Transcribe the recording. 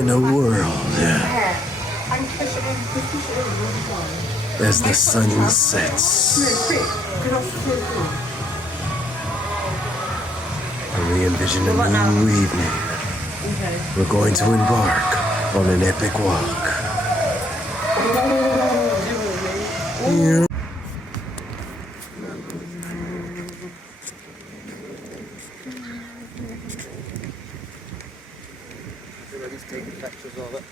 in a world as the sun sets. And we envision a new evening. We're going to embark on an epic walk. Yeah. Everybody's taking pictures of it.